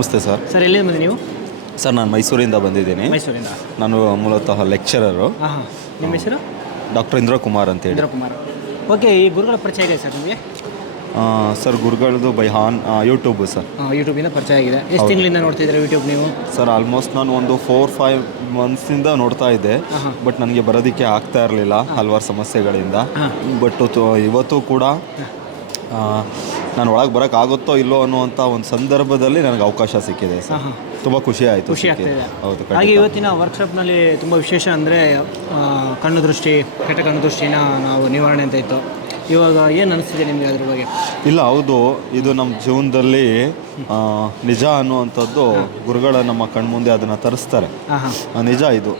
ನಮಸ್ತೆ sir. Sir ಎಲ್ಲಿಂದ ಬಂದಿ ನೀವು? ಸರ್ ನಾನು ಮೈಸೂರಿಂದ ಬಂದಿದ್ದೀನಿ. ಮೈಸೂರಿಂದ. ನಾನು ಮೂಲತಃ ಲೆಕ್ಚರರು. ಹಾಂ. ನಿಮ್ಮ ಹೆಸರು? ಡಾಕ್ಟರ್ ಇಂದ್ರಕುಮಾರ್ ಅಂತೇಳಿ. ಇಂದ್ರಕುಮಾರ್. ಓಕೆ, ಈ ಗುರುಗಳ ಪರಿಚಯ ಇದೆ ಸರ್ ನಿಮಗೆ? ಸರ್ ಗುರುಗಳದು ಬೈ ಯೂಟ್ಯೂಬು ಸರ್. ಯೂಟ್ಯೂಬಿಂದ ಪರಿಚಯ ಆಗಿದೆ. ಎಷ್ಟು ತಿಂಗಳಿಂದ ನೋಡ್ತಿದ್ದೀರಾ ಯೂಟ್ಯೂಬ್ ನೀವು? ಸರ್ ಆಲ್ಮೋಸ್ಟ್ ನಾನು ಒಂದು 4-5 ಮಂತ್ಸಿಂದ ನೋಡ್ತಾ ಇದ್ದೆ. ಬಟ್ ನನಗೆ ಬರೋದಕ್ಕೆ ಆಗ್ತಾ ಇರಲಿಲ್ಲ ಹಲವಾರು ಸಮಸ್ಯೆಗಳಿಂದ. ಬಟ್ ಇವತ್ತು ಕೂಡ ನಾನು ಒಳಗೆ ಬರೋಕ್ಕಾಗುತ್ತೋ ಇಲ್ಲೋ ಅನ್ನುವಂಥ ಒಂದು ಸಂದರ್ಭದಲ್ಲಿ ನನಗೆ ಅವಕಾಶ ಸಿಕ್ಕಿದೆ ಸರ್. ತುಂಬ ಖುಷಿ ಆಯಿತು. ಖುಷಿ ಆಗ್ತಿದೆ. ಹೌದು. ಹಾಗೆ ಇವತ್ತಿನ ವರ್ಕ್ಶಾಪ್ನಲ್ಲಿ ತುಂಬ ವಿಶೇಷ ಅಂದರೆ ಕಣ್ಣು ದೃಷ್ಟಿ, ಕೆಟ್ಟ ಕಣ್ಣು ದೃಷ್ಟಿನ ನಾವು ನಿವಾರಣೆ ಅಂತ ಇತ್ತು. ಇವಾಗ ಏನು ಅನಿಸ್ತಿದೆ ನಿಮಗೆ ಅದ್ರ ಬಗ್ಗೆ? ಇಲ್ಲ, ಹೌದು, ಇದು ನಮ್ಮ ಜೀವನದಲ್ಲಿ ನಿಜ ಅನ್ನುವಂಥದ್ದು ಗುರುಗಳ ನಮ್ಮ ಕಣ್ಮುಂದೆ ಅದನ್ನು ತರಿಸ್ತಾರೆ. ನಿಜ ಇದು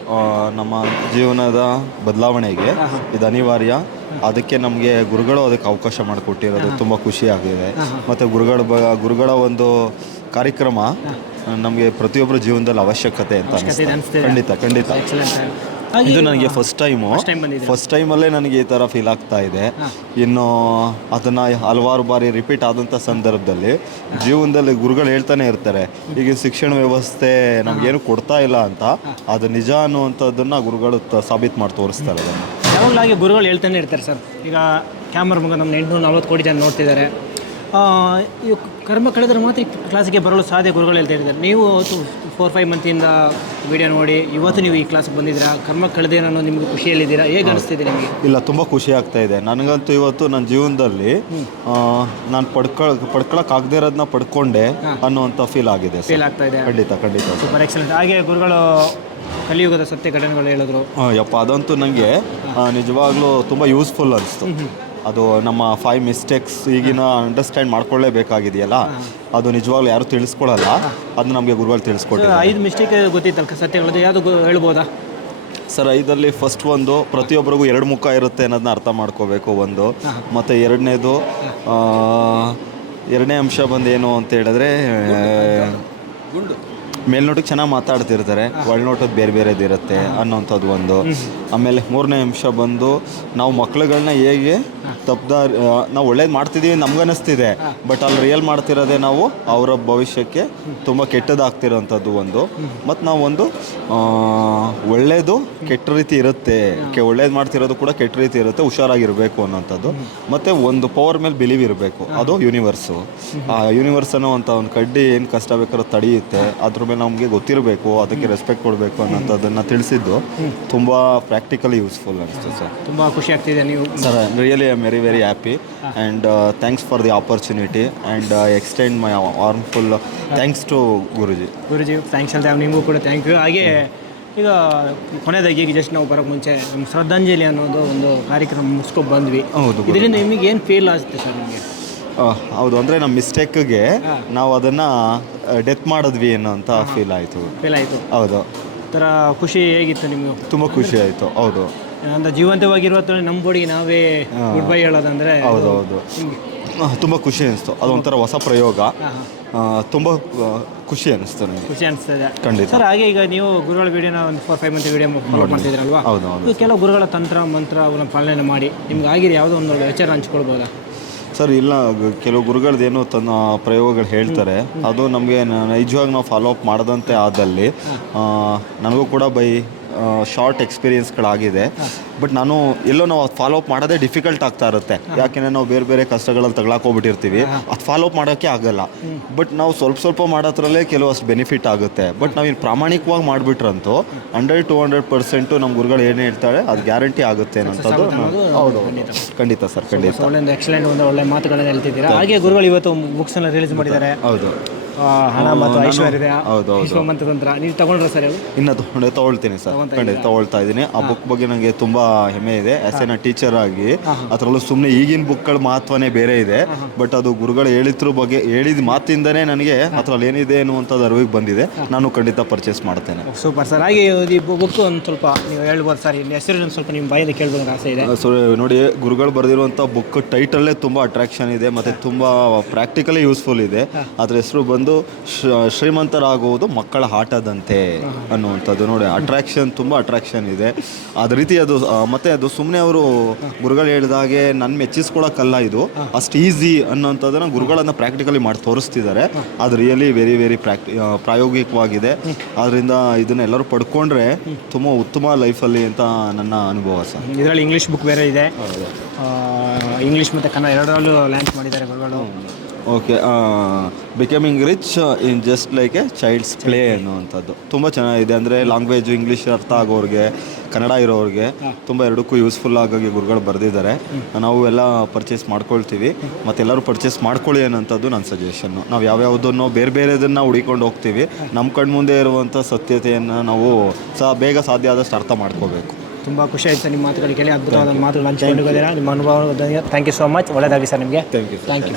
ನಮ್ಮ ಜೀವನದ ಬದಲಾವಣೆಗೆ ಇದು ಅನಿವಾರ್ಯ. ಅದಕ್ಕೆ ನಮಗೆ ಗುರುಗಳು ಅದಕ್ಕೆ ಅವಕಾಶ ಮಾಡಿಕೊಟ್ಟಿರೋದು ತುಂಬ ಖುಷಿಯಾಗಿದೆ. ಮತ್ತು ಗುರುಗಳ ಒಂದು ಕಾರ್ಯಕ್ರಮ ನಮಗೆ ಪ್ರತಿಯೊಬ್ಬರ ಜೀವನದಲ್ಲಿ ಅವಶ್ಯಕತೆ ಅಂತ ಅನಿಸ್ತದೆ. ಖಂಡಿತ. ಇದು ನನಗೆ ಫಸ್ಟ್ ಟೈಮಲ್ಲೇ ನನಗೆ ಈ ಥರ ಫೀಲ್ ಆಗ್ತಾ ಇದೆ. ಇನ್ನು ಅದನ್ನು ಹಲವಾರು ಬಾರಿ ರಿಪೀಟ್ ಆದಂಥ ಸಂದರ್ಭದಲ್ಲಿ ಜೀವನದಲ್ಲಿ ಗುರುಗಳು ಹೇಳ್ತಾನೆ ಇರ್ತಾರೆ, ಈಗ ಶಿಕ್ಷಣ ವ್ಯವಸ್ಥೆ ನಮಗೇನು ಕೊಡ್ತಾ ಇಲ್ಲ ಅಂತ. ಅದು ನಿಜ ಅನ್ನುವಂಥದ್ದನ್ನು ಗುರುಗಳು ಸಾಬೀತು ಮಾಡಿ ತೋರಿಸ್ತಾರೆ. ಅದನ್ನು ಯಾವಾಗಲಾಗಿ ಗುರುಗಳು ಹೇಳ್ತಾನೆ ಇರ್ತಾರೆ ಸರ್. ಈಗ ಕ್ಯಾಮ್ರಾ ಮುಖ ನಮ್ಮ 840 ಕೋಟಿ ಜನ ನೋಡ್ತಿದ್ದಾರೆ. ಇವು ಕರ್ಮ ಕಳೆದ್ರೆ ಮಾತ್ರ ಕ್ಲಾಸಿಗೆ ಬರಲು ಸಾಧ್ಯ ಗುರುಗಳು ಹೇಳ್ತಾ ಇದ್ದಾರೆ. ನೀವು 4-5 ಮಂತಿಂದ ವಿಡಿಯೋ ನೋಡಿ ಇವತ್ತು ನೀವು ಈ ಕ್ಲಾಸ್ಗೆ ಬಂದಿದ್ದೀರಾ. ಕರ್ಮ ಕಳೆದೇನೋ ಅನ್ನೋ ನಿಮಗೆ ಖುಷಿಯಲ್ಲಿದ್ದೀರಾ? ಹೇಗೆ ಅನಿಸ್ತಿದೆ ನಿಮಗೆ? ಇಲ್ಲ, ತುಂಬ ಖುಷಿ ಆಗ್ತಾ ಇದೆ ನನಗಂತೂ. ಇವತ್ತು ನನ್ನ ಜೀವನದಲ್ಲಿ ನಾನು ಪಡ್ಕೊಳಕ್ಕಾಗದೇ ಇರೋದನ್ನ ಪಡ್ಕೊಂಡೆ ಅನ್ನುವಂಥ ಫೀಲ್ ಆಗಿದೆ. ಫೀಲ್ ಆಗ್ತಾ ಇದೆ. ಖಂಡಿತ. Super, excellent. ಹಾಗೆ ಗುರುಗಳು ಕಲಿಯುಗದ ಸತ್ಯ ಘಟನೆಗಳು ಹೇಳಿದ್ರು. ಅದಂತೂ ನನಗೆ ನಿಜವಾಗ್ಲೂ ತುಂಬ ಯೂಸ್ಫುಲ್ ಅನಿಸ್ತು. ಅದು ನಮ್ಮ 5 ಮಿಸ್ಟೇಕ್ಸ್ ಈಗಿನ ಅಂಡರ್ಸ್ಟ್ಯಾಂಡ್ ಮಾಡ್ಕೊಳ್ಳೇಬೇಕಾಗಿದೆಯಲ್ಲ, ಅದು ನಿಜವಾಗ್ಲೂ ಯಾರು ತಿಳಿಸ್ಕೊಳ್ಳಲ್ಲ. ಅದು ನಮಗೆ ಗುರುಗಳು ತಿಳಿಸ್ಕೊಟ್ಟಿದ್ದಾರೆ. 5 ಮಿಸ್ಟೇಕ್ ಗೊತ್ತಿತ್ತಲ್ಲ ಸತ್ಯಗಳದ್ದು, ಯಾವುದು ಹೇಳ್ಬೋದಾ ಸರ್? 5ರಲ್ಲಿ ಫಸ್ಟ್ ಒಂದು, ಪ್ರತಿಯೊಬ್ಬರಿಗೂ 2 ಮುಖ ಇರುತ್ತೆ ಅನ್ನೋದನ್ನ ಅರ್ಥ ಮಾಡ್ಕೋಬೇಕು ಒಂದು. ಮತ್ತು ಎರಡನೇ ಅಂಶ ಬಂದೇನು ಅಂತ ಹೇಳಿದ್ರೆ, ಮೇಲ್ನೋಟಕ್ಕೆ ಚೆನ್ನಾಗಿ ಮಾತಾಡ್ತಿರ್ತಾರೆ, ಒಳನೋಟದ್ದು ಬೇರೆದಿರುತ್ತೆ ಅನ್ನೋಂಥದ್ದು ಒಂದು. ಆಮೇಲೆ 3ನೇ ಅಂಶ ಬಂದು, ನಾವು ಮಕ್ಳುಗಳನ್ನ ಹೇಗೆ ನಾವು ಒಳ್ಳೇದು ಮಾಡ್ತಿದ್ದೀವಿ ನಮ್ಗನ್ನಿಸ್ತಿದೆ, ಬಟ್ ಅಲ್ಲಿ ರಿಯಲ್ ಮಾಡ್ತಿರೋದೇ ನಾವು ಅವರ ಭವಿಷ್ಯಕ್ಕೆ ತುಂಬ ಕೆಟ್ಟದಾಗ್ತಿರೋಂಥದ್ದು ಒಂದು. ಮತ್ತು ನಾವು ಒಂದು ಒಳ್ಳೆಯದು ಕೆಟ್ಟ ರೀತಿ ಇರುತ್ತೆ, ಒಳ್ಳೇದು ಮಾಡ್ತಿರೋದು ಕೂಡ ಕೆಟ್ಟ ರೀತಿ ಇರುತ್ತೆ, ಹುಷಾರಾಗಿರಬೇಕು ಅನ್ನೋಂಥದ್ದು. ಮತ್ತು ಒಂದು ಪವರ್ ಮೇಲೆ ಬಿಲೀವ್ ಇರಬೇಕು, ಅದು ಯೂನಿವರ್ಸು. ಆ ಯೂನಿವರ್ಸ್ ಅನ್ನೋ ಅಂತ ಒಂದು ಕಡ್ಡಿ ಏನು ಕಷ್ಟ ಬೇಕಾದ್ರೂ ತಡೆಯುತ್ತೆ, ಅದ್ರ ಮೇಲೆ ನಮಗೆ ಗೊತ್ತಿರಬೇಕು, ಅದಕ್ಕೆ ರೆಸ್ಪೆಕ್ಟ್ ಕೊಡಬೇಕು ಅನ್ನೋಂಥದ್ದನ್ನು ತಿಳಿಸಿದ್ದು ತುಂಬ ಪ್ರಾಕ್ಟಿಕಲಿ ಯೂಸ್ಫುಲ್ ಅನಿಸ್ತು ಸರ್. ತುಂಬ ಖುಷಿ ಆಗ್ತಿದೆ ನೀವು sir. Really I am very happy and thanks for the opportunity and extend my warmful thanks to Guruji. Thanks ಅಂತ ನಿಮಗೂ ಕೂಡ ಥ್ಯಾಂಕ್ ಯು. ಹಾಗೆ ಈಗ ಕೊನೆಯದಾಗಿ ಈಗ ಜಸ್ಟ್ ನಾವು ಬರೋಕ್ಕೆ ಮುಂಚೆ ನಮ್ಮ ಶ್ರದ್ಧಾಂಜಲಿ ಅನ್ನೋದು ಒಂದು ಕಾರ್ಯಕ್ರಮ ಮುಗಿಸ್ಕೊಂಡು ಬಂದ್ವಿ. ಹೌದು. ಇದರಿಂದ ನಿಮಗೆ ಏನು ಫೀಲ್ ಆಗುತ್ತೆ ಸರ್ ನಿಮಗೆ? ಹೌದು, ಅಂದರೆ ನಮ್ಮ ಮಿಸ್ಟೇಕ್ಗೆ ನಾವು ಅದನ್ನು ಡೆತ್ ಮಾಡಿದ್ವಿ ಅನ್ನೋಂಥ ಫೀಲ್ ಆಯಿತು. ಹೌದು. ಥರ ಖುಷಿ ಹೇಗಿತ್ತು ನಿಮಗೆ? ತುಂಬ ಖುಷಿ ಆಯಿತು. ಹೌದು. ಅಂದರೆ ಜೀವಂತವಾಗಿರುವ ನಮ್ಮ ಬೋಡಿಗೆ ನಾವೇ ಗುಡ್ ಬೈ ಹೇಳೋದಂದರೆ ಹೌದು ತುಂಬ ಖುಷಿ ಅನಿಸ್ತು. ಅದೊಂಥರ ಹೊಸ ಪ್ರಯೋಗ, ತುಂಬ ಖುಷಿ ಅನಿಸ್ತು ನನಗೆ. ಖುಷಿ ಅನಿಸ್ತದೆ ಖಂಡಿತ ಸರ್. ಹಾಗೆ ಈಗ ನೀವು ಗುರುಗಳ ವಿಡಿಯೋನ ಒಂದು 4-5 ಮಂತ್ ವಿಡಿಯೋ ಫಾಲೋ ಮಾಡ್ತಿದ್ರಲ್ವಾ? ಹೌದು. ಕೆಲವು ಗುರುಗಳ ತಂತ್ರ ಮಂತ್ರ ಅವನ್ನ ಪಾಲನೆ ಮಾಡಿ ನಿಮ್ಗೆ ಆಗಿದೆ ಯಾವುದೋ ಒಂದು ವಿಚಾರ ಹಂಚ್ಕೊಳ್ಬೋದಾ ಸರ್? ಇಲ್ಲ, ಕೆಲವು ಗುರುಗಳದ್ದೇನು ತನ್ನ ಪ್ರಯೋಗಗಳು ಹೇಳ್ತಾರೆ, ಅದು ನಮಗೆ ನಿಜವಾಗಿ ನಾವು ಫಾಲೋ ಅಪ್ ಮಾಡದಂತೆ ಆದಲ್ಲಿ ನನಗೂ ಕೂಡ ಶಾರ್ಟ್ ಎಕ್ಸ್ಪೀರಿಯನ್ಸ್ಗಳಾಗಿದೆ. ಬಟ್ ನಾವು ಫಾಲೋ ಅಪ್ ಮಾಡೋದೇ ಡಿಫಿಕಲ್ಟ್ ಆಗ್ತಾ ಇರುತ್ತೆ. ಯಾಕೆಂದರೆ ನಾವು ಬೇರೆ ಕಷ್ಟಗಳಲ್ಲಿ ತಗೊಳಕೋಗ್ಬಿಟ್ಟಿರ್ತೀವಿ, ಅದು ಫಾಲೋ ಅಪ್ ಮಾಡೋಕ್ಕೆ ಆಗಲ್ಲ. ಬಟ್ ನಾವು ಸ್ವಲ್ಪ ಮಾಡೋದ್ರಲ್ಲೇ ಕೆಲವಷ್ಟು ಬೆನಿಫಿಟ್ ಆಗುತ್ತೆ. ಬಟ್ ನಾವು ಇನ್ನು ಪ್ರಾಮಾಣಿಕವಾಗಿ ಮಾಡಿಬಿಟ್ರಂತೂ 100-200% ನಮ್ಮ ಗುರುಗಳು ಏನು ಹೇಳ್ತಾರೆ ಅದು ಗ್ಯಾರಂಟಿ ಆಗುತ್ತೆ ಅನ್ನೋಂಥದ್ದು. ಹೌದು, ಖಂಡಿತ ಸರ್, ಖಂಡಿತ. ಒಳ್ಳೆ ಎಕ್ಸಲೆಂಟ್, ಒಳ್ಳೆ ಮಾತುಗಳನ್ನು ಹೇಳ್ತಿದ್ದೀರಾ. ಹಾಗೆ ಗುರುಗಳು ಇವತ್ತು ಬುಕ್ಸನ್ನು ರಿಲೀಸ್ ಮಾಡಿದ್ದಾರೆ. ಹೌದು. ಹಣ ಮತ್ತು ಐಶ್ವರ್ಯ, ವಿಶ್ವಮಂತ್ರ ತಂತ್ರ. ನೀವು ತಗೊಂಡ್ರ ಸರ್? ಇನ್ನು ತಗೊಳ್ತೀನಿ ಸರ್, ಖಂಡಿತ ತಗೊಳ್ತಾ ಇದ್ದೀನಿ. ಆ ಬುಕ್ ಬಗ್ಗೆ ನನಗೆ ತುಂಬ ಹೆಮ್ಮೆ ಇದೆ. ಆಸ್ ಎ ಟೀಚರ್ ಆಗಿ ಅದರಲ್ಲೂ ಸುಮ್ಮನೆ ಈಗಿನ ಬುಕ್ಗಳ ಮಹತ್ವನೇ ಬೇರೆ ಇದೆ. ಬಟ್ ಅದು ಗುರುಗಳು ಹೇಳಿದ ಮಾತಿಂದನೇ ನನಗೆ ಅದರಲ್ಲಿ ಏನಿದೆ ಅನ್ನುವಂಥದ್ದು ಅರಿವಿಗೆ ಬಂದಿದೆ. ನಾನು ಖಂಡಿತ ಪರ್ಚೇಸ್ ಮಾಡ್ತೇನೆ. Super sir. ಹಾಗೆ ಈ ಬುಕ್ ಒಂದು ಸ್ವಲ್ಪ ನೀವು ಹೇಳ್ಬೋದು ಸರ್, ಇಲ್ಲಿ ಹೆಸರು ಒಂದು ಸ್ವಲ್ಪ ನಿಮ್ಮ ಬಾಯಿಂದ ಕೇಳ್ಬೋದು ಆಸೆ ಇದೆ. ಸೊ ನೋಡಿ, ಗುರುಗಳು ಬರೆದಿರುವಂಥ ಬುಕ್ ಟೈಟಲ್ಲೇ ತುಂಬ ಅಟ್ರಾಕ್ಷನ್ ಇದೆ ಮತ್ತು ತುಂಬ ಪ್ರಾಕ್ಟಿಕಲಿ ಯೂಸ್ಫುಲ್ ಇದೆ. ಅದ್ರ ಹೆಸರು ಬಂದು ಇನ್ನೊಂದು ಶ್ರೀಮಂತರಾಗುವುದು ಮಕ್ಕಳ ಆಟದಂತೆ ಅನ್ನುವಂಥದ್ದು. ನೋಡಿ, ಅಟ್ರಾಕ್ಷನ್, ತುಂಬ ಅಟ್ರಾಕ್ಷನ್ ಇದೆ. ಅದ ರೀತಿ ಅದು ಮತ್ತು ಅದು ಸುಮ್ಮನೆ ಅವರು ಗುರುಗಳು ಹೇಳಿದಾಗೆ ನನ್ನ ಮೆಚ್ಚಿಸ್ಕೊಳ್ಳೋಕ್ಕಲ್ಲ, ಇದು ಅಷ್ಟು ಈಸಿ ಅನ್ನೋಂಥದ್ದನ್ನು ಗುರುಗಳನ್ನು ಪ್ರಾಕ್ಟಿಕಲಿ ಮಾಡಿ ತೋರಿಸ್ತಿದ್ದಾರೆ. ಅದು ರಿಯಲಿ ವೆರಿ ವೆರಿ ಪ್ರಾಯೋಗಿಕವಾಗಿದೆ. ಆದ್ದರಿಂದ ಇದನ್ನ ಎಲ್ಲರೂ ಪಡ್ಕೊಂಡ್ರೆ ತುಂಬ ಉತ್ತಮ ಲೈಫಲ್ಲಿ ಅಂತ ನನ್ನ ಅನುಭವ ಸರ್. ಇದರಲ್ಲಿ ಇಂಗ್ಲೀಷ್ ಬುಕ್ ಬೇರೆ ಇದೆ, ಇಂಗ್ಲೀಷ್ ಮತ್ತು ಕನ್ನಡ ಎರಡರಲ್ಲೂ ಲಾಂಚ್ ಮಾಡಿದ್ದಾರೆ ಗುರುಗಳು. Okay, becoming rich in just like A child's play ಅನ್ನುವಂಥದ್ದು ತುಂಬ ಚೆನ್ನಾಗಿದೆ. ಅಂದರೆ ಲ್ಯಾಂಗ್ವೇಜು ಇಂಗ್ಲೀಷ್ ಅರ್ಥ ಆಗೋರಿಗೆ, ಕನ್ನಡ ಇರೋರಿಗೆ ತುಂಬ ಎರಡಕ್ಕೂ ಯೂಸ್ಫುಲ್ ಆಗಿ ಗುರುಗಳು ಬರೆದಿದ್ದಾರೆ. ನಾವು ಎಲ್ಲ ಪರ್ಚೇಸ್ ಮಾಡ್ಕೊಳ್ತೀವಿ, ಮತ್ತೆಲ್ಲರೂ ಪರ್ಚೇಸ್ ಮಾಡ್ಕೊಳ್ಳಿ ಅನ್ನೋಂಥದ್ದು ನನ್ನ ಸಜೆಷನ್ನು. ನಾವು ಯಾವ್ಯಾವುದನ್ನು ಬೇರೆ ಬೇರೆದನ್ನು ಹುಡಿಕೊಂಡು ಹೋಗ್ತೀವಿ, ನಮ್ಮ ಕಣ್ಮುಂದೆ ಇರುವಂಥ ಸತ್ಯತೆಯನ್ನು ನಾವು ಬೇಗ ಸಾಧ್ಯ ಆದಷ್ಟು ಅರ್ಥ ಮಾಡ್ಕೋಬೇಕು. ತುಂಬ ಖುಷಿ ಆಯಿತು ನಿಮ್ಮ ಮಾತುಗಳು ಕೇಳಿ. ಅದ್ಭುತವಾದ ಮಾತುಗಳು ಹಂಚಿಕೊಂಡಿದ್ದೀರಾ, ನಿಮ್ಮ ಅನುಭವ. Thank you so much. ಒಳ್ಳೆಯದಾಗಲಿ ಸರ್ ನಿಮಗೆ. Thank you.